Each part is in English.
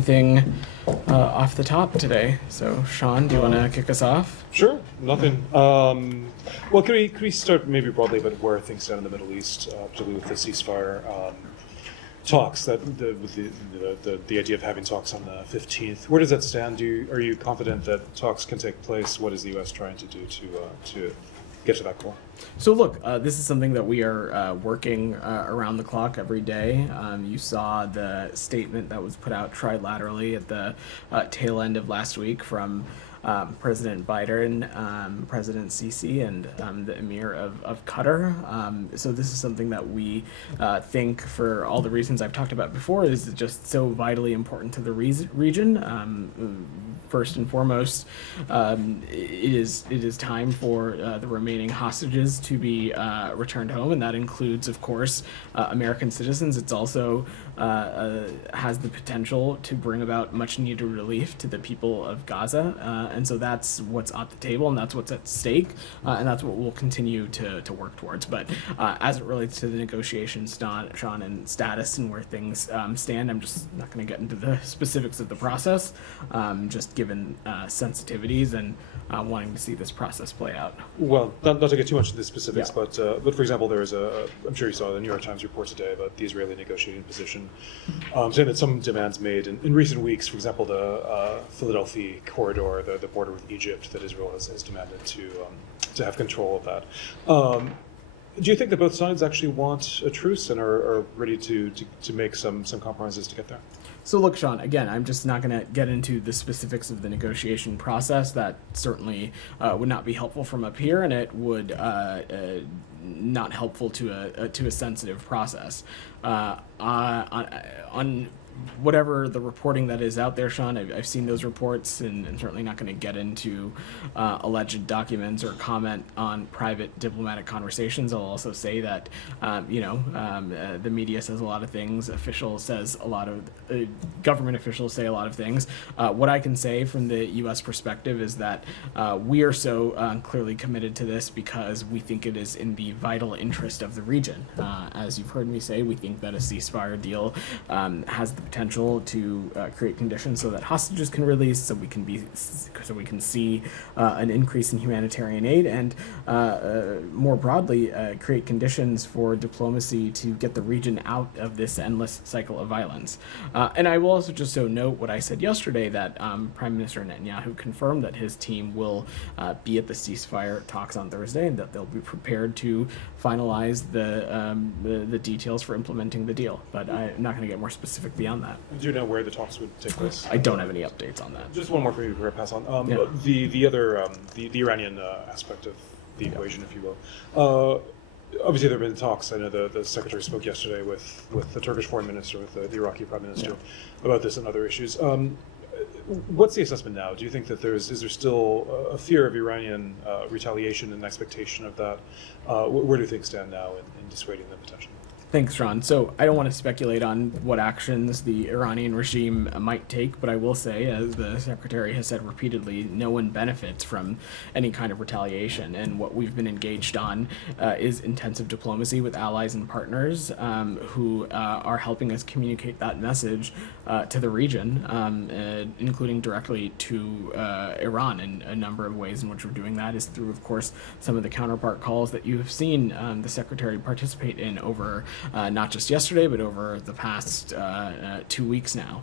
Anything off the top today? So, Sean, do you want to kick us off? Sure, nothing. Well, could we start maybe broadly about where things stand in the Middle East, particularly with the ceasefire talks? The idea of having talks on the 15th. Where does that stand? Are you confident that talks can take place? What is the U.S. trying to do to get to that goal? So look, this is something that we are working around the clock every day. You saw the statement that was put out trilaterally at the tail end of last week from President Biden, President Sisi, and the Emir of Qatar. So this is something that we think, for all the reasons I've talked about before, is just so vitally important to the region. First and foremost, it is time for the remaining hostages to be returned home, and that includes, of course, American citizens. It's also has the potential to bring about much-needed relief to the people of Gaza, and so that's what's at the table, and that's what's at stake, and that's what we'll continue to work towards. But as it relates to the negotiations, Sean, and status and where things stand, I'm just not going to get into the specifics of the process, just given sensitivities and wanting to see this process play out. Well, not to get too much into the specifics, Yeah. but for example, there is I'm sure you saw the New York Times report today about the Israeli negotiating position, saying that some demands made in recent weeks, for example, the Philadelphia corridor, the border with Egypt, that Israel has demanded to have control of that. Do you think that both sides actually want a truce and are ready to make some compromises to get there? So look, Sean, again, I'm just not going to get into the specifics of the negotiation process. That certainly would not be helpful from up here, and it would not helpful to a sensitive process. On whatever the reporting that is out there, Sean, I've seen those reports, and certainly not going to get into alleged documents or comment on private diplomatic conversations. I'll also say that, the media says a lot of things, government officials say a lot of things. What I can say from the U.S. perspective is that we are so clearly committed to this because we think it is in the vital interest of the region. As you've heard me say, we think that a ceasefire deal has the potential to create conditions so that hostages can release, so we can see an increase in humanitarian aid, and more broadly create conditions for diplomacy to get the region out of this endless cycle of violence. And I will also just note what I said yesterday, that Prime Minister Netanyahu confirmed that his team will be at the ceasefire talks on Thursday, and that they'll be prepared to finalize the details for implementing the deal. But I'm not going to get more specific beyond that. Do you know where the talks would take place? I don't have any updates on that. Just one more for you before I pass on. Yeah. The other the Iranian aspect of the equation, if you will. Obviously, there have been talks. I know the secretary spoke yesterday with the Turkish foreign minister, with the Iraqi prime minister, about this and other issues. What's the assessment now? Do you think that is there still a fear of Iranian retaliation and expectation of that? Where do things stand now in dissuading them potentially? Thanks, Ron. So I don't want to speculate on what actions the Iranian regime might take, but I will say, as the Secretary has said repeatedly, no one benefits from any kind of retaliation. And what we've been engaged on is intensive diplomacy with allies and partners who are helping us communicate that message to the region, including directly to Iran. And a number of ways in which we're doing that is through, of course, some of the counterpart calls that you have seen the Secretary participate in over not just yesterday, but over the past 2 weeks now.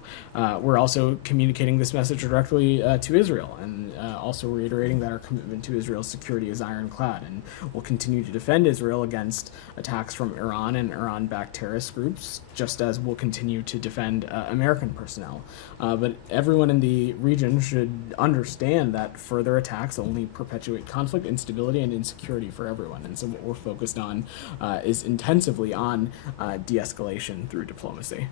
We're also communicating this message directly to Israel, and also reiterating that our commitment to Israel's security is ironclad, and we'll continue to defend Israel against attacks from Iran and Iran-backed terrorist groups, just as we'll continue to defend American personnel. But everyone in the region should understand that further attacks only perpetuate conflict, instability, and insecurity for everyone. And so what we're focused on is intensively on de-escalation through diplomacy.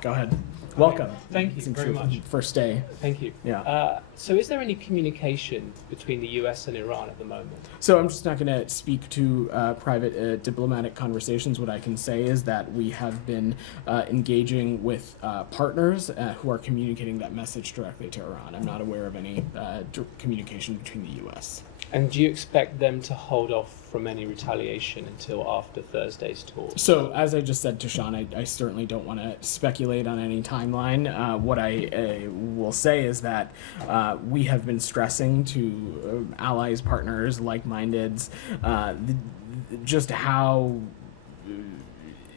Go ahead. Welcome. Thank you very much. First day. Thank you. Yeah. So is there any communication between the US and Iran at the moment? So I'm just not going to speak to private diplomatic conversations. What I can say is that we have been engaging with partners who are communicating that message directly to Iran. I'm not aware of any communication between the US. And do you expect them to hold off from any retaliation until after Thursday's talk? So, as I just said to Sean, I certainly don't want to speculate on any timeline. What I will say is that we have been stressing to allies, partners, like-mindeds, just how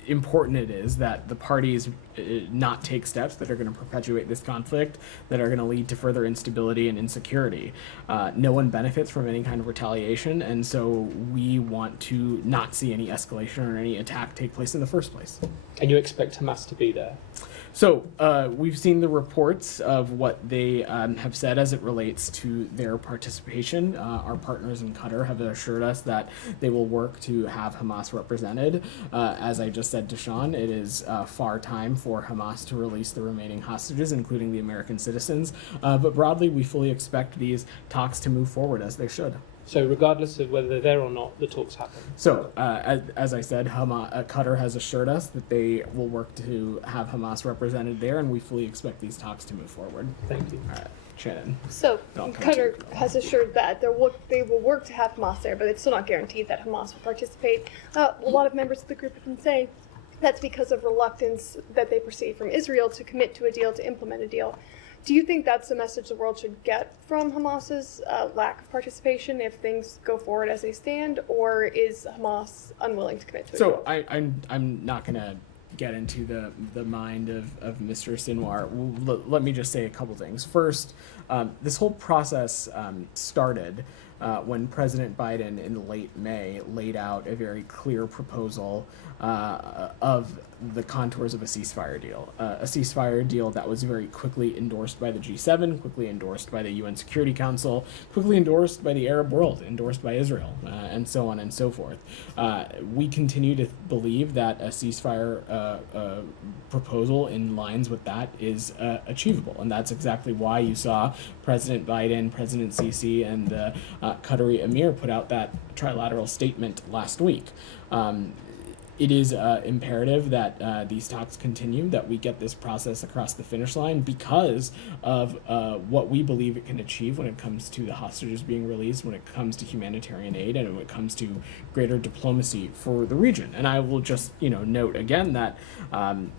important it is that the parties not take steps that are going to perpetuate this conflict, that are going to lead to further instability and insecurity. No one benefits from any kind of retaliation, and so we want to not see any escalation or any attack take place in the first place. And you expect Hamas to be there? So we've seen the reports of what they have said as it relates to their participation. Our partners in Qatar have assured us that they will work to have Hamas represented. As I just said to Sean, it is far time for Hamas to release the remaining hostages, including the American citizens. But broadly, we fully expect these talks to move forward as they should. So regardless of whether they're there or not, the talks happen? So, as I said, Qatar has assured us that they will work to have Hamas represented there, and we fully expect these talks to move forward. Thank you. All right, Shannon. So I'll come to you. Qatar has assured that they will work to have Hamas there, but it's still not guaranteed that Hamas will participate. A lot of members of the group have been saying that's because of reluctance that they perceive from Israel to commit to a deal, to implement a deal. Do you think that's the message the world should get from Hamas's lack of participation if things go forward as they stand, or is Hamas unwilling to commit to a deal? So I'm not going to get into the mind of Mr. Sinwar. Let me just say a couple things. First, this whole process started when President Biden in late May laid out a very clear proposal of the contours of a ceasefire deal that was very quickly endorsed by the G7, quickly endorsed by the UN Security Council, quickly endorsed by the Arab world, endorsed by Israel, and so on and so forth. We continue to believe that a ceasefire proposal in lines with that is achievable, and that's exactly why you saw President Biden, President Sisi, and the Qatari Emir put out that trilateral statement last week. It is imperative that these talks continue, that we get this process across the finish line because of what we believe it can achieve when it comes to the hostages being released, when it comes to humanitarian aid, and when it comes to greater diplomacy for the region. And I will just note again that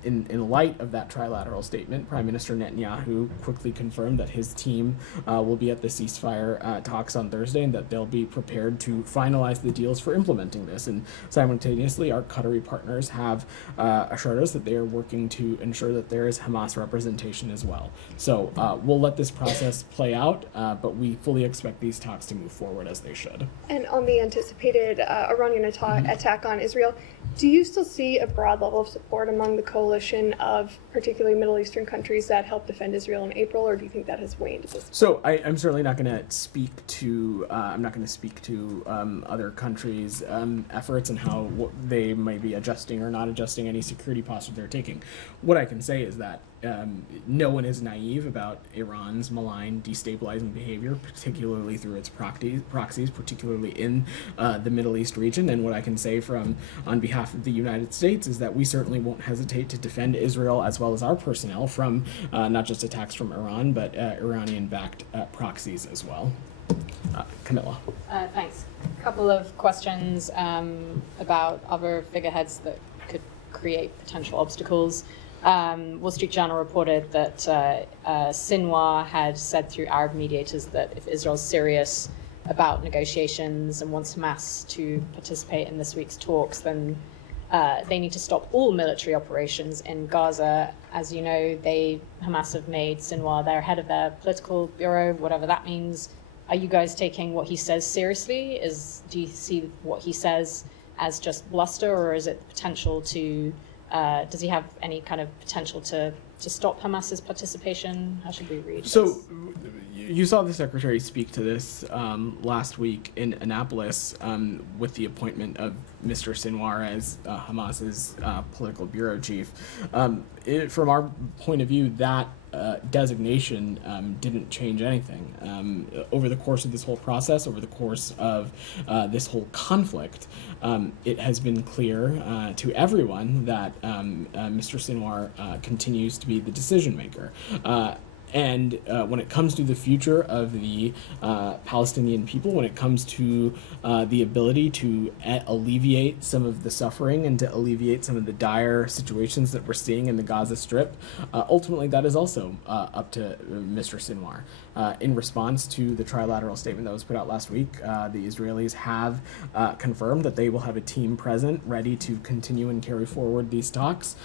in light of that trilateral statement, Prime Minister Netanyahu quickly confirmed that his team will be at the ceasefire talks on Thursday, and that they'll be prepared to finalize the deals for implementing this. And simultaneously, our Qatari partners have assured us that they are working to ensure that there is Hamas representation as well. So we'll let this process play out, but we fully expect these talks to move forward as they should. And on the anticipated Iranian attack on Israel, do you still see a broad level of support among the coalition of particularly Middle Eastern countries that helped defend Israel in April, or do you think that has waned at this point? So I'm certainly not going to speak to other countries' efforts and how they might be adjusting or not adjusting any security posture they're taking. What I can say is that no one is naive about Iran's malign, destabilizing behavior, particularly through its proxies, particularly in the Middle East region. And what I can say on behalf of the United States is that we certainly won't hesitate to defend Israel as well as our personnel from not just attacks from Iran, but Iranian-backed proxies as well. Camilla. Thanks. A couple of questions about other figureheads that could create potential obstacles. Wall Street Journal reported that Sinwar had said through Arab mediators that if Israel's serious about negotiations and wants Hamas to participate in this week's talks, then they need to stop all military operations in Gaza. As you know, Hamas have made Sinwar their head of their political bureau, whatever that means. Are you guys taking what he says seriously? Do you see what he says as just bluster, or is it potential to? Does he have any kind of potential to stop Hamas's participation? How should we read this? So you saw the secretary speak to this last week in Annapolis with the appointment of Mr. Sinwar as Hamas's political bureau chief. From our point of view, that designation didn't change anything. Over the course of this whole process, over the course of this whole conflict, it has been clear to everyone that Mr. Sinwar continues to be the decision maker. And when it comes to the future of the Palestinian people, when it comes to the ability to alleviate some of the suffering and to alleviate some of the dire situations that we're seeing in the Gaza Strip, ultimately that is also up to Mr. Sinwar. In response to the trilateral statement that was put out last week, the Israelis have confirmed that they will have a team present ready to continue and carry forward these talks.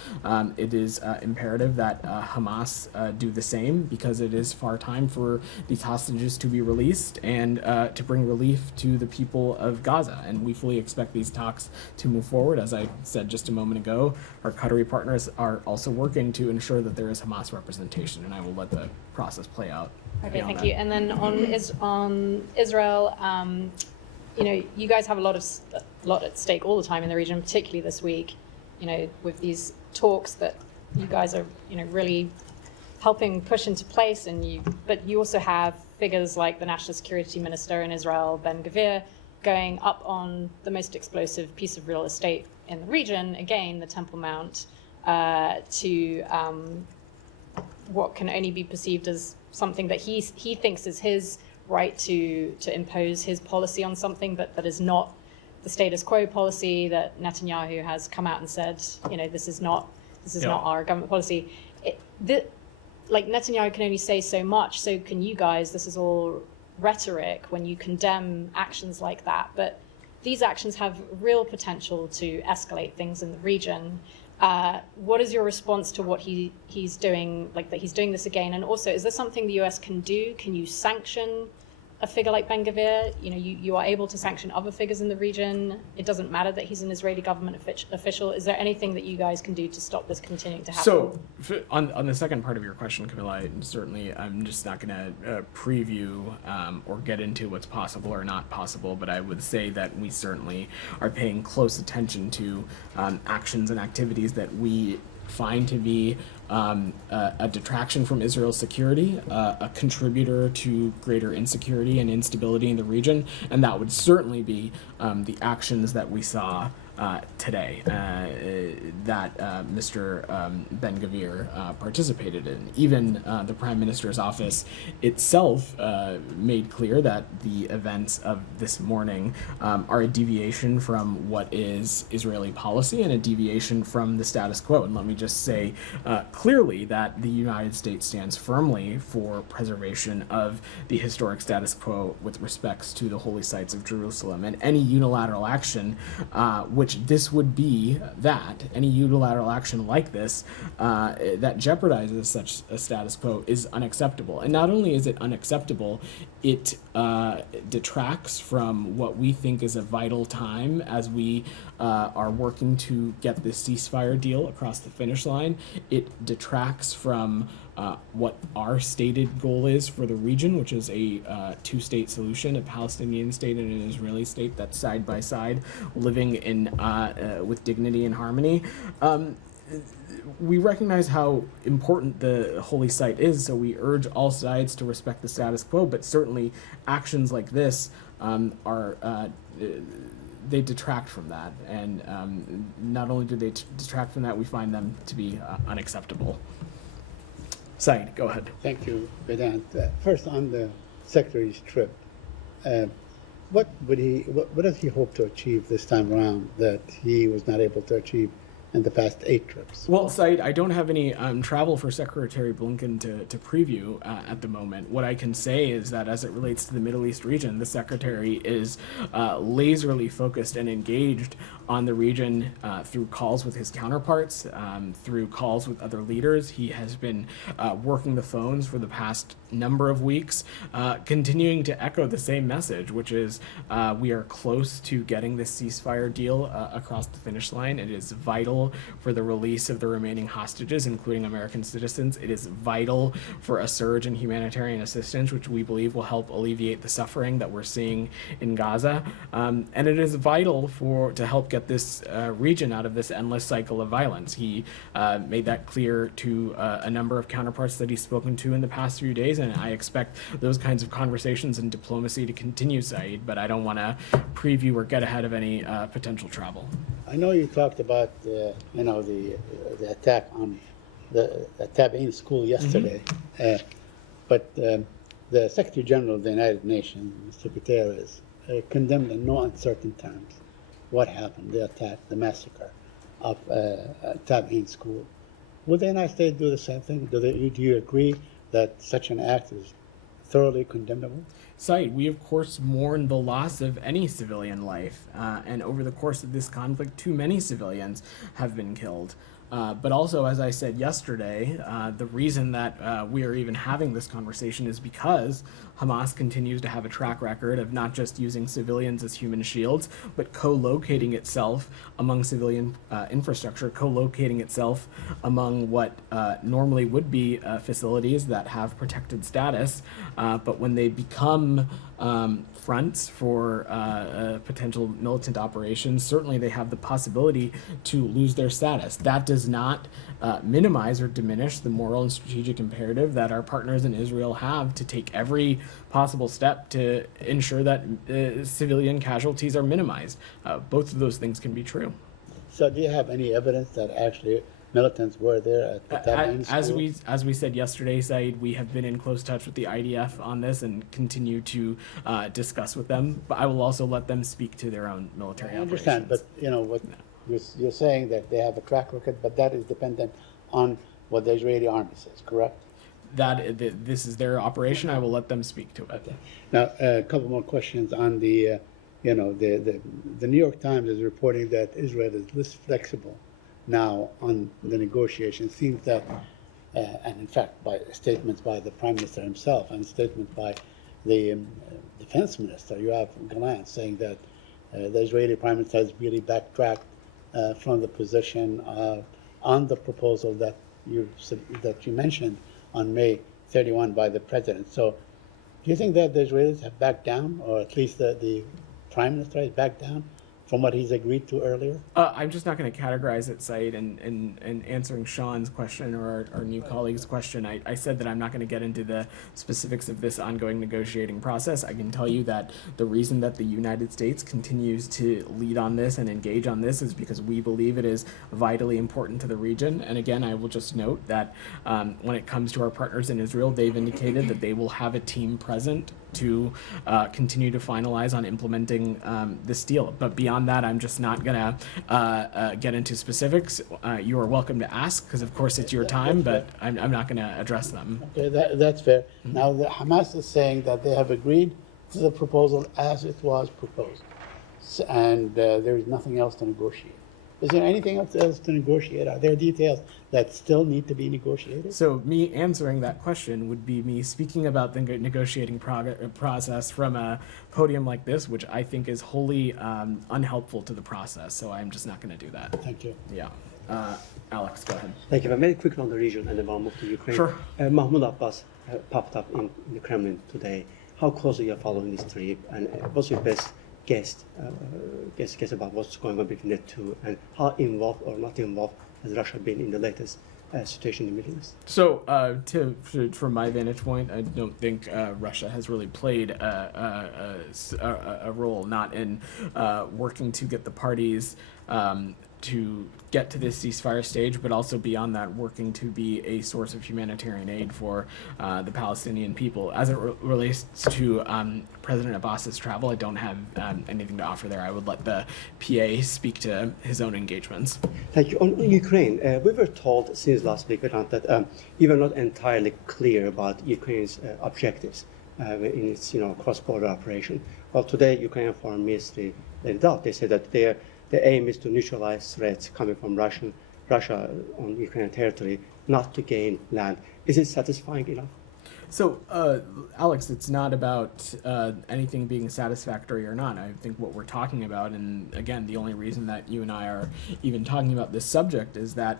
It is imperative that Hamas do the same, because it is far time for these hostages to be released and to bring relief to the people of Gaza. And we fully expect these talks to move forward. As I said just a moment ago, our Qatari partners are also working to ensure that there is Hamas representation, and I will let the process play out. Okay, thank you. And then on Israel, you know, you guys have a lot at stake all the time in the region, particularly this week. You know, with these talks that you guys are, you know, really helping push into place, but you also have figures like the National Security Minister in Israel, Ben Gvir, going up on the most explosive piece of real estate in the region, again, the Temple Mount, to what can only be perceived as something that he thinks is his right to impose his policy on something, but that is not the status quo policy that Netanyahu has come out and said, you know, this is not our government policy. Like, Netanyahu can only say so much, so can you guys. This is all rhetoric when you condemn actions like that, but these actions have real potential to escalate things in the region. What is your response to what he's doing, like that he's doing this again? And also, is there something the US can do? Can you sanction a figure like Ben Gvir? You know, you are able to sanction other figures in the region. It doesn't matter that he's an Israeli government official. Is there anything that you guys can do to stop this continuing to happen? So, on the second part of your question, Camilla, certainly I'm just not going to preview or get into what's possible or not possible, but I would say that we certainly are paying close attention to actions and activities that we find to be a detraction from Israel's security, a contributor to greater insecurity and instability in the region, and that would certainly be the actions that we saw today that Mr. Ben Gvir participated in. Even the Prime Minister's office itself made clear that the events of this morning are a deviation from what is Israeli policy and a deviation from the status quo. And let me just say clearly that the United States stands firmly for preservation of the historic status quo with respects to the holy sites of Jerusalem, and any unilateral action which this would be, that any unilateral action like this that jeopardizes such a status quo is unacceptable. And not only is it unacceptable, it detracts from what we think is a vital time as we are working to get this ceasefire deal across the finish line. It detracts from what our stated goal is for the region, which is a two-state solution, a Palestinian state and an Israeli state that's side by side, living in with dignity and harmony. We recognize how important the holy site is, so we urge all sides to respect the status quo, but certainly actions like this they detract from that, and not only do they detract from that, we find them to be unacceptable. Said, go ahead. Thank you, Vedant. First, on the Secretary's trip, what does he hope to achieve this time around that he was not able to achieve in the past 8 trips? Well, Said, I don't have any travel for Secretary Blinken to preview at the moment. What I can say is that as it relates to the Middle East region, the Secretary is laserly focused and engaged on the region through calls with his counterparts, through calls with other leaders. He has been working the phones for the past number of weeks, continuing to echo the same message, which is we are close to getting this ceasefire deal across the finish line. It is vital for the release of the remaining hostages, including American citizens. It is vital for a surge in humanitarian assistance, which we believe will help alleviate the suffering that we're seeing in Gaza. And it is vital to help get this region out of this endless cycle of violence. He made that clear to a number of counterparts that he's spoken to in the past few days, and I expect those kinds of conversations and diplomacy to continue, Said, but I don't want to preview or get ahead of any potential travel. I know you talked about the attack on the Tabein school yesterday. But the Secretary General of the United Nations, Mr. Guterres, condemned in no uncertain terms what happened, the attack, the massacre of Tabi'in school. Would the United States do the same thing? Do you agree that such an act is thoroughly condemnable? Said, we of course mourn the loss of any civilian life, and over the course of this conflict, too many civilians have been killed. But also, as I said yesterday, the reason that we are even having this conversation is because Hamas continues to have a track record of not just using civilians as human shields, but co-locating itself among civilian infrastructure, co-locating itself among what normally would be facilities that have protected status, but when they become fronts for potential militant operations, certainly they have the possibility to lose their status. That does not minimize or diminish the moral and strategic imperative that our partners in Israel have to take every possible step to ensure that civilian casualties are minimized. Both of those things can be true. So do you have any evidence that actually militants were there at the Tabi'in school? As we said yesterday, Said, we have been in close touch with the IDF on this and continue to discuss with them. But I will also let them speak to their own military I understand, operations. but you know what you're saying that they have a track record, but that is dependent on what the Israeli army says, correct? This is their operation. I will let them speak to it. Okay. Now, a couple more questions on the, the New York Times is reporting that Israel is less flexible now on the negotiations. Seems that, and in fact, by statements by the Prime Minister himself and statement by the Defense Minister, Yoav Gallant, saying that the Israeli Prime Minister has really backtracked from the position on the proposal that you mentioned on May 31 by the President. So do you think that the Israelis have backed down, or at least the Prime Minister has backed down from what he's agreed to earlier? I'm just not going to categorize it, Said, and answering Sean's question or our new colleague's question. I said that I'm not going to get into the specifics of this ongoing negotiating process. I can tell you that the reason that the United States continues to lead on this and engage on this is because we believe it is vitally important to the region. And again, I will just note that when it comes to our partners in Israel, they've indicated that they will have a team present to continue to finalize on implementing this deal. But beyond that, I'm just not going to get into specifics. You are welcome to ask, because of course it's your time, but I'm not going to address them. Okay, that's fair. Now, the Hamas is saying that they have agreed to the proposal as it was proposed, and there is nothing else to negotiate. Is there anything else to negotiate? Are there details that still need to be negotiated? So me answering that question would be me speaking about the negotiating process from a podium like this, which I think is wholly unhelpful to the process. So I'm just not going to do that. Thank you. Yeah. Alex, go ahead. Thank you. Very quickly on the region, and then I'll move to Ukraine. Sure. Mahmoud Abbas popped up in the Kremlin today. How closely are you following this trip, and what's your best guess about what's going on between the two, and how involved or not involved has Russia been in the latest situation in the Middle East? So, from my vantage point, I don't think Russia has really played a role, not in working to get the parties to get to this ceasefire stage, but also beyond that, working to be a source of humanitarian aid for the Palestinian people. As it relates to President Abbas's travel, I don't have anything to offer there. I would let the PA speak to his own engagements. Thank you. On Ukraine, we were told since last week, Vedant, that you were not entirely clear about Ukraine's objectives in its cross-border operation. Well, today, Ukrainian Foreign Ministry laid it out. They said that the aim is to neutralize threats coming from Russia on Ukrainian territory, not to gain land. Is it satisfying enough? So, Alex, it's not about anything being satisfactory or not. I think what we're talking about, and again, the only reason that you and I are even talking about this subject is that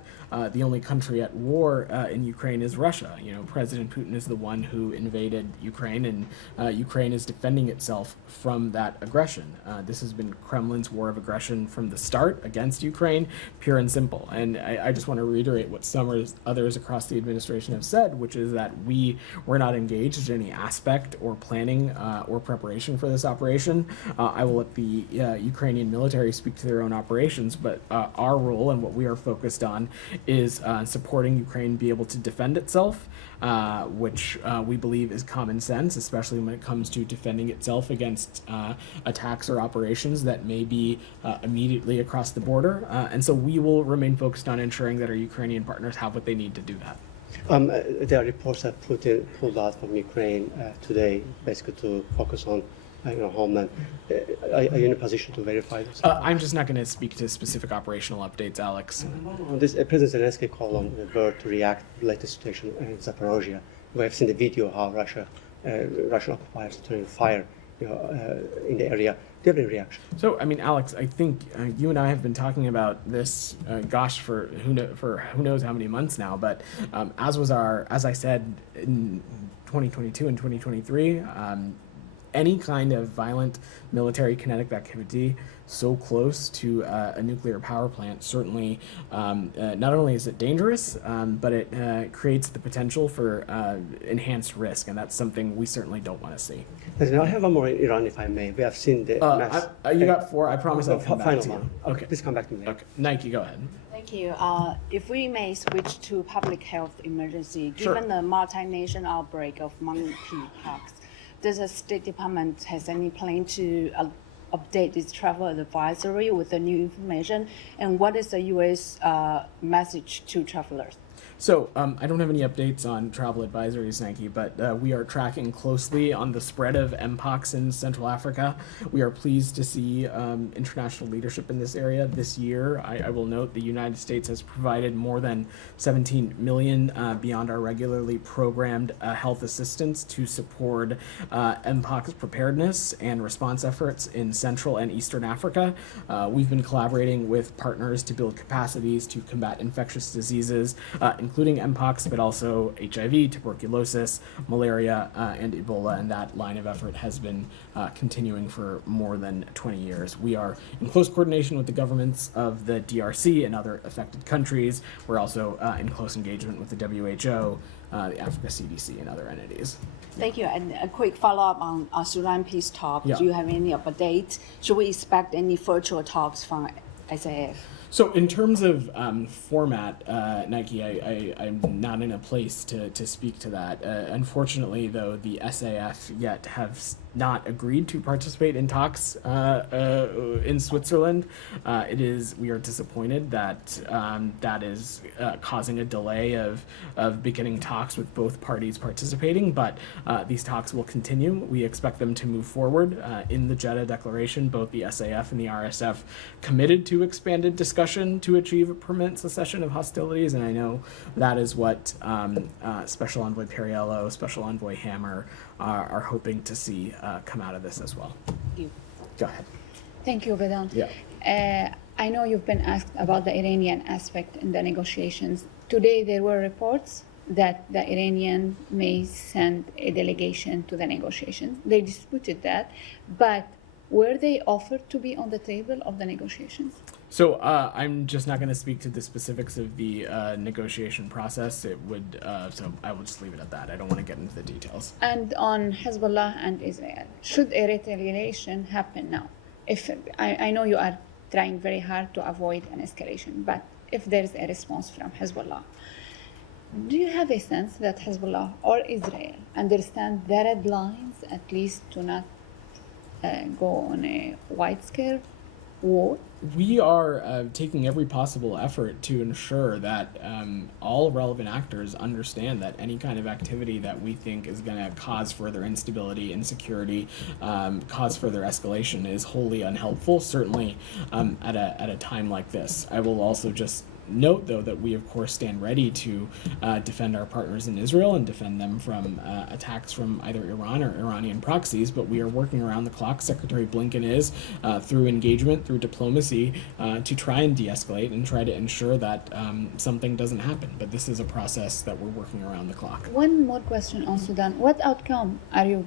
the only country at war in Ukraine is Russia. President Putin is the one who invaded Ukraine, and Ukraine is defending itself from that aggression. This has been Kremlin's war of aggression from the start against Ukraine, pure and simple. And I just want to reiterate what some others across the administration have said, which is that we're we're not engaged in any aspect or planning or preparation for this operation. I will let the Ukrainian military speak to their own operations, but our role and what we are focused on is supporting Ukraine be able to defend itself, which we believe is common sense, especially when it comes to defending itself against attacks or operations that may be immediately across the border. And so we will remain focused on ensuring that our Ukrainian partners have what they need to do that. There are reports that Putin pulled out from Ukraine today, basically to focus on homeland. Are you in a position to verify this? I'm just not going to speak to specific operational updates, Alex. On this, President Zelensky called on the bird to react to the latest situation in Zaporozhye. We have seen the video how Russian occupiers turning fire in the area. Do you have any reaction? So, I mean, Alex, I think you and I have been talking about this, for who knows how many months now. But as I said in 2022 and 2023, any kind of violent military kinetic activity so close to a nuclear power plant certainly not only is it dangerous, but it creates the potential for enhanced risk, and that's something we certainly don't want to see. Listen, I have one more in Iran, if I may. We have seen the mass. You got 4. I promise I'll come back final to you. one. Okay. Please come back to me. Okay. Nike, go ahead. Thank you. If we may switch to public health emergency, Sure. given the multinational outbreak of monkeypox, does the State Department has any plan to update its travel advisory with the new information? And what is the U.S. Message to travelers? So I don't have any updates on travel advisories, Nike, but we are tracking closely on the spread of Mpox in Central Africa. We are pleased to see international leadership in this area. This year, I will note the United States has provided more than $17 million beyond our regularly programmed health assistance to support Mpox preparedness and response efforts in Central and Eastern Africa. We've been collaborating with partners to build capacities to combat infectious diseases, including Mpox, but also HIV, tuberculosis, malaria, and Ebola, and that line of effort has been continuing for more than 20 years. We are in close coordination with the governments of the DRC and other affected countries. We're also in close engagement with the WHO, the Africa CDC, and other entities. Thank you. And a quick follow-up on Sudan peace talk. Yeah. Do you have any updates? Should we expect any virtual talks from SAF? So in terms of format, Nike, I'm not in a place to speak to that. Unfortunately, though, the SAF yet have not agreed to participate in talks in Switzerland. We are disappointed that that is causing a delay of beginning talks with both parties participating, but these talks will continue. We expect them to move forward. In the Jeddah Declaration, both the SAF and the RSF committed to expanded discussion to achieve a permanent cessation of hostilities, and I know that is what Special Envoy Perriello, Special Envoy Hammer are hoping to see come out of this as well. Thank you. Go ahead. Thank you, Vedant. Yeah. I know you've been asked about the Iranian aspect in the negotiations. Today, there were reports that the Iranian may send a delegation to the negotiations. They disputed that, but were they offered to be on the table of the negotiations? So I'm just not going to speak to the specifics of the negotiation process. It would, so I will just leave it at that. I don't want to get into the details. And on Hezbollah and Israel, should a retaliation happen now? If I know you are trying very hard to avoid an escalation, but if there's a response from Hezbollah, do you have a sense that Hezbollah or Israel understand the red lines, at least to not go on a wide-scale war? We are taking every possible effort to ensure that all relevant actors understand that any kind of activity that we think is going to cause further instability, insecurity, cause further escalation is wholly unhelpful, certainly at a time like this. I will also just note, though, that we, of course, stand ready to defend our partners in Israel and defend them from attacks from either Iran or Iranian proxies, but we are working around the clock. Secretary Blinken is, through engagement, through diplomacy, to try and de-escalate and try to ensure that something doesn't happen. But this is a process that we're working around the clock. One more question on Sudan. What outcome are you,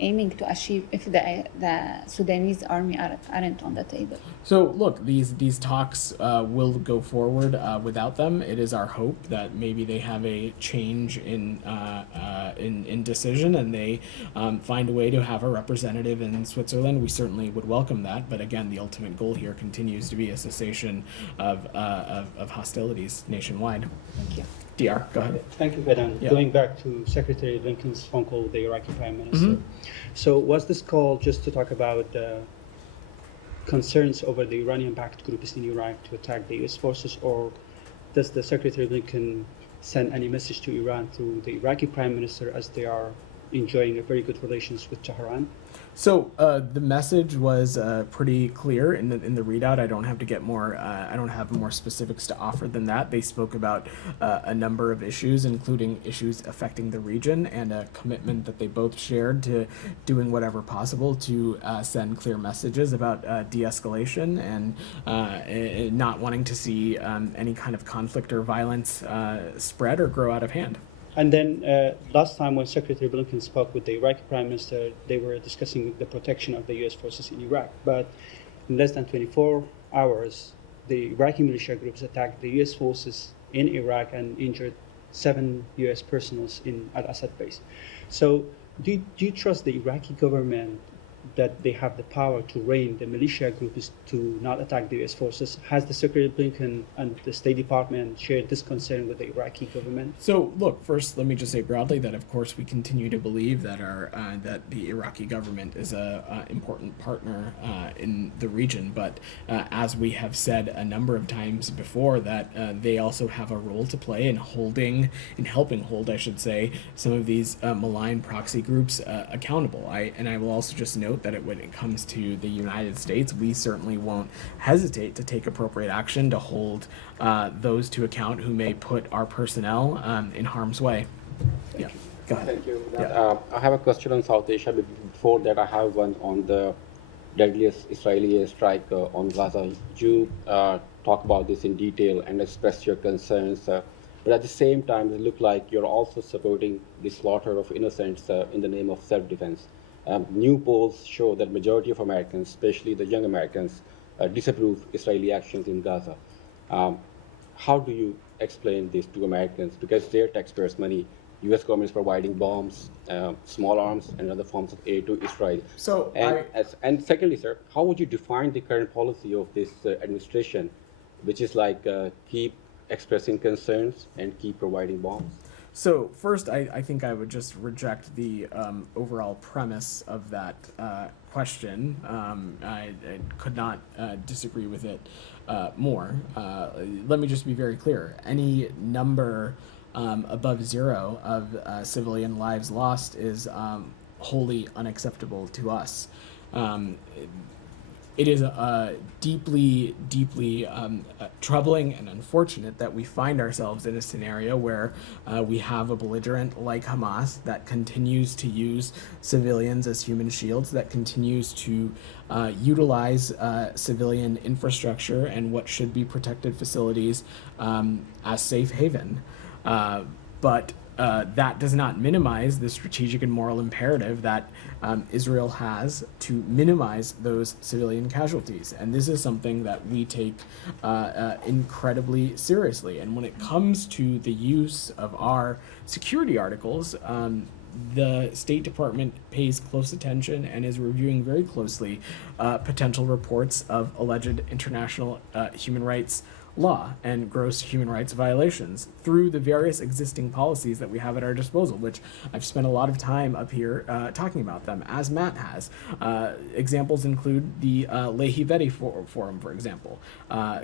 aiming to achieve if the Sudanese army aren't on the table? So look, these talks will go forward without them. It is our hope that maybe they have a change in decision and they find a way to have a representative in Switzerland. We certainly would welcome that. But again, the ultimate goal here continues to be a cessation of hostilities nationwide. Thank you. DR, go ahead. Thank you, Vedant. Yeah. Going back to Secretary Blinken's phone call with the Iraqi Prime Minister. So was this call just to talk about concerns over the Iranian-backed groups in Iraq to attack the U.S. forces, or does the Secretary Blinken send any message to Iran through the Iraqi Prime Minister as they are enjoying a very good relations with Tehran? So the message was pretty clear in the readout. I don't have to get more. I don't have more specifics to offer than that. They spoke about a number of issues, including issues affecting the region, and a commitment that they both shared to doing whatever possible to send clear messages about de-escalation and not wanting to see any kind of conflict or violence spread or grow out of hand. And then last time when Secretary Blinken spoke with the Iraqi Prime Minister, they were discussing the protection of the U.S. forces in Iraq. But in less than 24 hours, the Iraqi militia groups attacked the U.S. forces in Iraq and injured 7 U.S. personnel in Al-Assad base. So do you trust the Iraqi government that they have the power to rein the militia groups to not attack the U.S. forces? Has the Secretary Blinken and the State Department shared this concern with the Iraqi government? So, look, first, let me just say broadly that, of course, we continue to believe that that the Iraqi government is a important partner in the region. But as we have said a number of times before, that they also have a role to play in helping hold, I should say, some of these malign proxy groups accountable. I will also just note that when it comes to the United States, we certainly won't hesitate to take appropriate action to hold those to account who may put our personnel in harm's way. Yeah, go ahead. Thank you. Yeah. I have a question on South Asia, but before that I have one on the deadliest Israeli airstrike on Gaza. You talk about this in detail and express your concerns, but at the same time it looks like you're also supporting the slaughter of innocents in the name of self-defense. New polls show that majority of Americans, especially the young Americans, disapprove Israeli actions in Gaza. How do you explain this to Americans? Because their taxpayers' money, U.S. government is providing bombs, small arms, and other forms of aid to Israel. So, and secondly, sir, how would you define the current policy of this administration, which is like keep expressing concerns and keep providing bombs? So first, I think I would just reject the overall premise of that question. I could not disagree with it more. Let me just be very clear. Any number above 0 of civilian lives lost is wholly unacceptable to us. It is deeply, deeply troubling and unfortunate that we find ourselves in a scenario where we have a belligerent like Hamas that continues to use civilians as human shields, that continues to utilize civilian infrastructure and what should be protected facilities as safe haven. But that does not minimize the strategic and moral imperative that Israel has to minimize those civilian casualties. And this is something that we take incredibly seriously. And when it comes to the use of our security articles, the State Department pays close attention and is reviewing very closely potential reports of alleged international human rights law and gross human rights violations through the various existing policies that we have at our disposal, which I've spent a lot of time up here talking about them, as Matt has. Examples include the Lehi-Veti Forum, for example,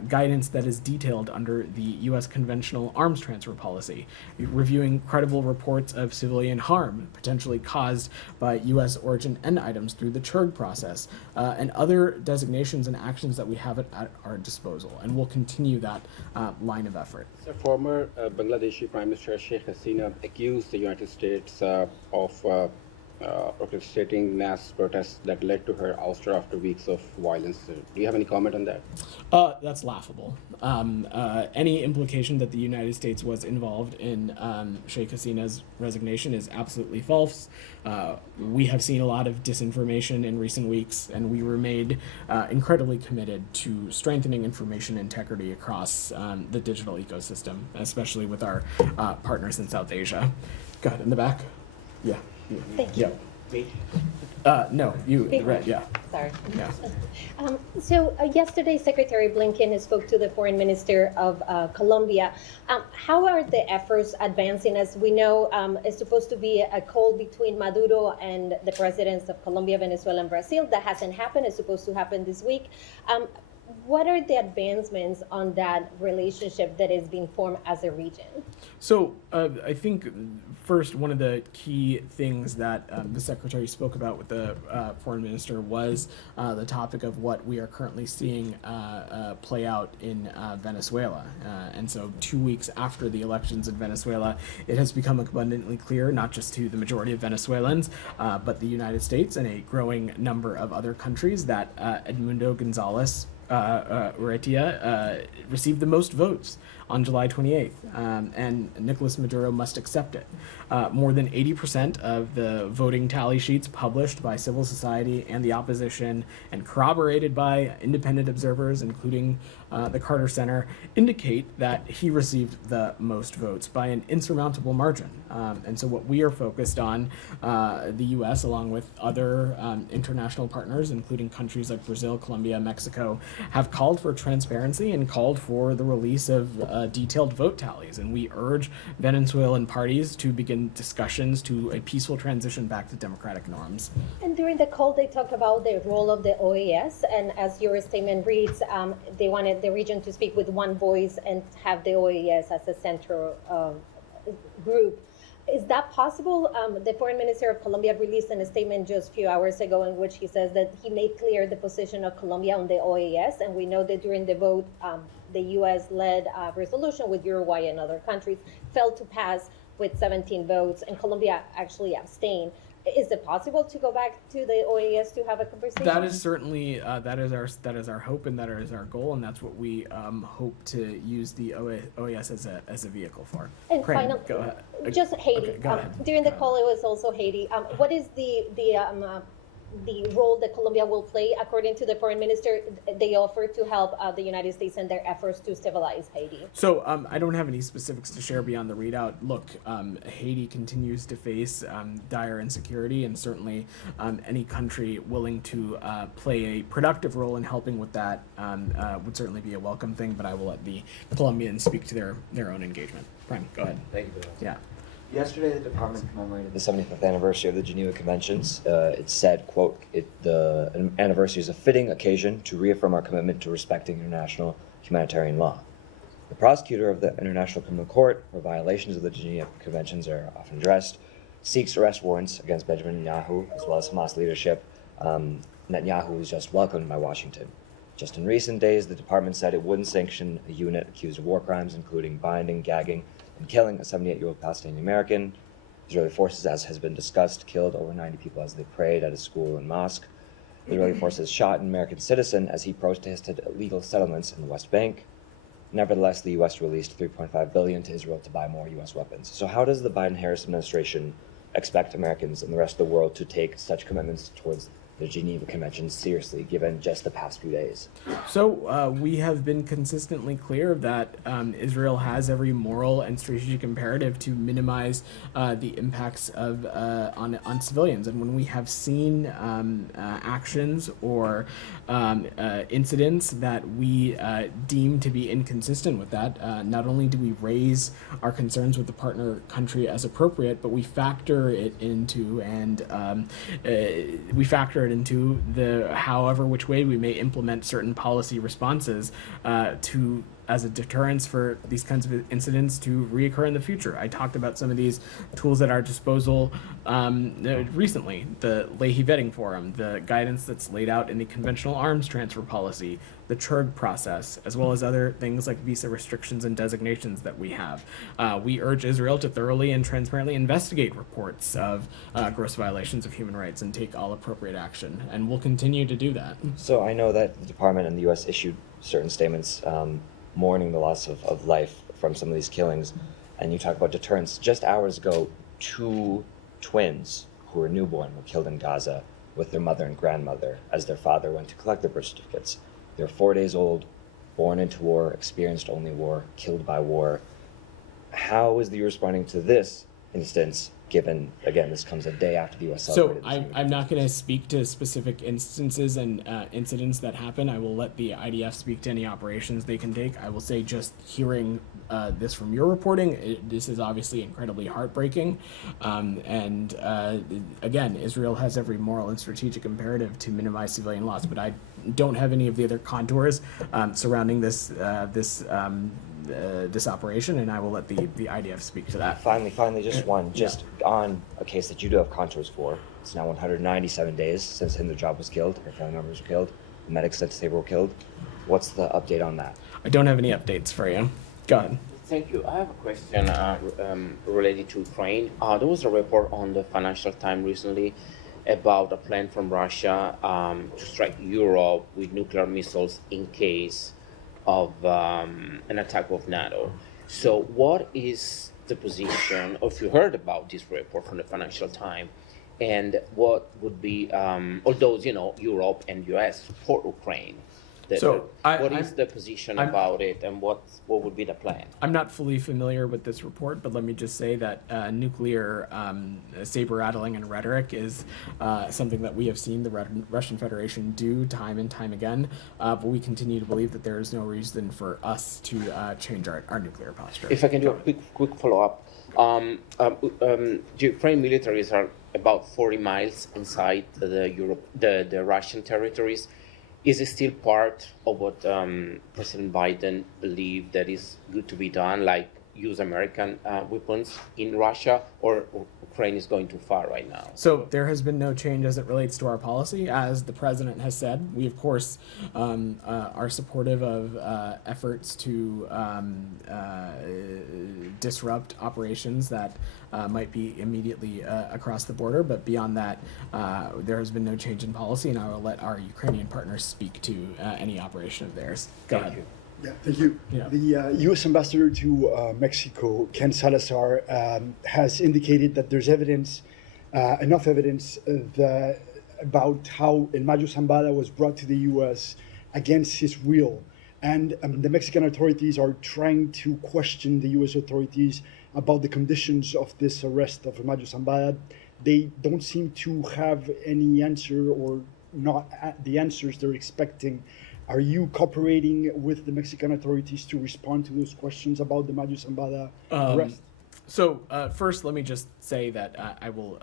guidance that is detailed under the U.S. conventional arms transfer policy, reviewing credible reports of civilian harm potentially caused by U.S. origin end items through the CHURG process, and other designations and actions that we have at our disposal, and we'll continue that line of effort. So former Bangladeshi Prime Minister Sheikh Hasina accused the United States of orchestrating mass protests that led to her ouster after weeks of violence. Do you have any comment on that? That's laughable. Any implication that the United States was involved in Sheikh Hasina's resignation is absolutely false. We have seen a lot of disinformation in recent weeks, and we remained incredibly committed to strengthening information integrity across the digital ecosystem, especially with our partners in South Asia. Go ahead, in the back. Yeah. Thank you. No, you, Big right, yeah. Sorry. Yeah. Yesterday, Secretary Blinken spoke to the Foreign Minister of Colombia. How are the efforts advancing? As we know, it's supposed to be a call between Maduro and the presidents of Colombia, Venezuela, and Brazil. That hasn't happened. It's supposed to happen this week. What are the advancements on that relationship that is being formed as a region? So I think first, one of the key things that the Secretary spoke about with the Foreign Minister was the topic of what we are currently seeing play out in Venezuela. And so 2 weeks after the elections in Venezuela, it has become abundantly clear, not just to the majority of Venezuelans, but the United States and a growing number of other countries, that Edmundo Gonzalez Urrutia received the most votes on July 28th, and Nicolas Maduro must accept it. More than 80% of the voting tally sheets published by civil society and the opposition and corroborated by independent observers, including the Carter Center, indicate that he received the most votes by an insurmountable margin. And so what we are focused on, the U.S. along with other international partners, including countries like Brazil, Colombia, Mexico, have called for transparency and called for the release of detailed vote tallies. And we urge Venezuelan parties to begin discussions to a peaceful transition back to democratic norms. And during the call, they talked about the role of the OAS. And as your statement reads, they wanted the region to speak with one voice and have the OAS as a central group. Is that possible? The Foreign Minister of Colombia released a statement just a few hours ago in which he says that he made clear the position of Colombia on the OAS, and we know that during the vote, the U.S.-led resolution with Uruguay and other countries failed to pass with 17 votes, and Colombia actually abstained. Is it possible to go back to the OAS to have a conversation? That is certainly that is our hope, and that is our goal, and that's what we hope to use the OAS as a vehicle for. And Pram, finally, go ahead. just Haiti. Okay, go ahead. During the call, it was also Haiti. What is the role that Colombia will play? According to the Foreign Minister, they offer to help the United States in their efforts to stabilize Haiti. So I don't have any specifics to share beyond the readout. Look, Haiti continues to face dire insecurity, and certainly any country willing to play a productive role in helping with that would certainly be a welcome thing, but I will let the Colombians speak to their own engagement. Prime, go ahead. Thank you, Bill. Yeah. Yesterday, the department commemorated the 75th anniversary of the Geneva Conventions. It said, quote, the anniversary is a fitting occasion to reaffirm our commitment to respecting international humanitarian law. The prosecutor of the International Criminal Court, where violations of the Geneva Conventions are often addressed, seeks arrest warrants against Benjamin Netanyahu, as well as Hamas leadership. Netanyahu was just welcomed by Washington. Just in recent days, the department said it wouldn't sanction a unit accused of war crimes, including binding, gagging, and killing a 78-year-old Palestinian American. Israeli forces, as has been discussed, killed over 90 people as they prayed at a school and mosque. The Israeli forces shot an American citizen as he protested illegal settlements in the West Bank. Nevertheless, the U.S. released $3.5 billion to Israel to buy more U.S. weapons. So how does the Biden-Harris administration expect Americans and the rest of the world to take such commitments towards the Geneva Convention seriously, given just the past few days? So we have been consistently clear that Israel has every moral and strategic imperative to minimize the impacts of on civilians. And when we have seen actions or incidents that we deem to be inconsistent with that, not only do we raise our concerns with the partner country as appropriate, but we factor it into the however which way we may implement certain policy responses to as a deterrence for these kinds of incidents to reoccur in the future. I talked about some of these tools at our disposal recently, the Leahy Vetting Forum, the guidance that's laid out in the conventional arms transfer policy, the CHURG process, as well as other things like visa restrictions and designations that we have. We urge Israel to thoroughly and transparently investigate reports of gross violations of human rights and take all appropriate action, and we'll continue to do that. So I know that the department and the U.S. issued certain statements mourning the loss of life from some of these killings, and you talk about deterrence. Just hours ago, 2 twins who were newborn were killed in Gaza with their mother and grandmother as their father went to collect their birth certificates. They're 4 days old, born into war, experienced only war, killed by war. How is the U.S. responding to this instance, given, again, this comes a day after the U.S. So celebrated? I'm not going to speak to specific instances and incidents that happen. I will let the IDF speak to any operations they can take. I will say, just hearing this from your reporting, this is obviously incredibly heartbreaking. Again, Israel has every moral and strategic imperative to minimize civilian loss, but I don't have any of the other contours surrounding this operation, and I will let the IDF speak to that. Finally, just one, on a case that you do have contours for. It's now 197 days since Hindu was killed, her family members were killed, the medics that they were killed. What's the update on that? I don't have any updates for you. Go ahead. Thank you. I have a question related to Ukraine. There was a report on the Financial Times recently about a plan from Russia to strike Europe with nuclear missiles in case of an attack of NATO. So what is the position, or if you heard about this report from the Financial Times, and what would be, although, Europe and US support Ukraine, what is the position about it, and what would be the plan? I'm not fully familiar with this report, but let me just say that nuclear saber-rattling and rhetoric is something that we have seen the Russian Federation do time and time again, but we continue to believe that there is no reason for us to change our nuclear posture. If I can do a quick follow-up. The Ukraine militaries are about 40 miles inside the Russian territories. Is it still part of what President Biden believed that is good to be done, like use American weapons in Russia, or Ukraine is going too far right now? So there has been no change as it relates to our policy. As the president has said, we of course are supportive of efforts to disrupt operations that might be immediately across the border, but beyond that, there has been no change in policy, and I will let our Ukrainian partners speak to any operation of theirs. Go ahead. Yeah, thank you. Yeah. The U.S. ambassador to Mexico, Ken Salazar, has indicated that there's evidence, enough evidence, about how El Mayo Zambada was brought to the U.S. against his will. And the Mexican authorities are trying to question the U.S. authorities about the conditions of this arrest of El Mayo Zambada. They don't seem to have any answer, or not the answers they're expecting. Are you cooperating with the Mexican authorities to respond to those questions about the Mayo Zambada arrest? So first, let me just say that I will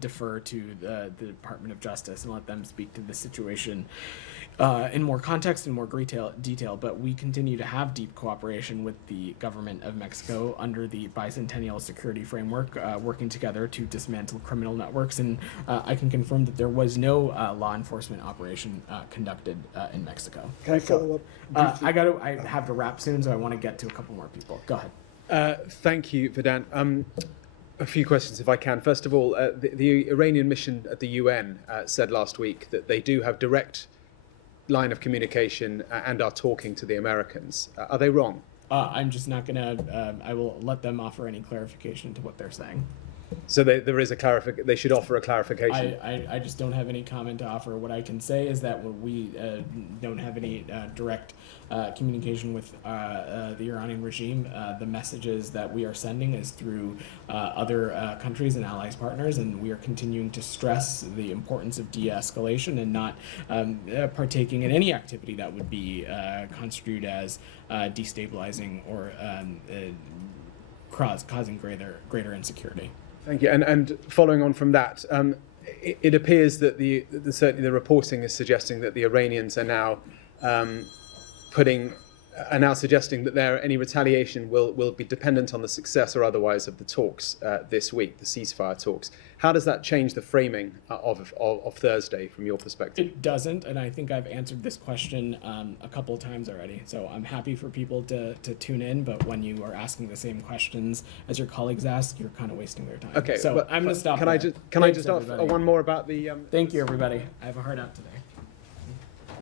defer to the Department of Justice and let them speak to the situation in more context and more detail. But we continue to have deep cooperation with the government of Mexico under the bicentennial security framework, working together to dismantle criminal networks. And I can confirm that there was no law enforcement operation conducted in Mexico. Can I follow up? I have to wrap soon, so I want to get to a couple more people. Go ahead. Thank you, Vedant. A few questions, if I can. First of all, the Iranian mission at the UN said last week that they do have direct line of communication and are talking to the Americans. Are they wrong? I'm just not going to, I will let them offer any clarification to what they're saying. So there is a clarification. They should offer a clarification. I just don't have any comment to offer. What I can say is that we don't have any direct communication with the Iranian regime. The messages that we are sending is through other countries and allies partners, and we are continuing to stress the importance of de-escalation and not partaking in any activity that would be construed as destabilizing or causing greater insecurity. Thank you. And following on from that, it appears that certainly the reporting is suggesting that the Iranians are now putting are now suggesting that any retaliation will be dependent on the success or otherwise of the talks this week, the ceasefire talks. How does that change the framing of Thursday from your perspective? It doesn't, and I think I've answered this question a couple of times already. So I'm happy for people to tune in, but when you are asking the same questions as your colleagues ask, you're kind of wasting their time. Okay, so I'm going to stop. Can I just ask one more about the? Thank you, everybody. I have a hard out today.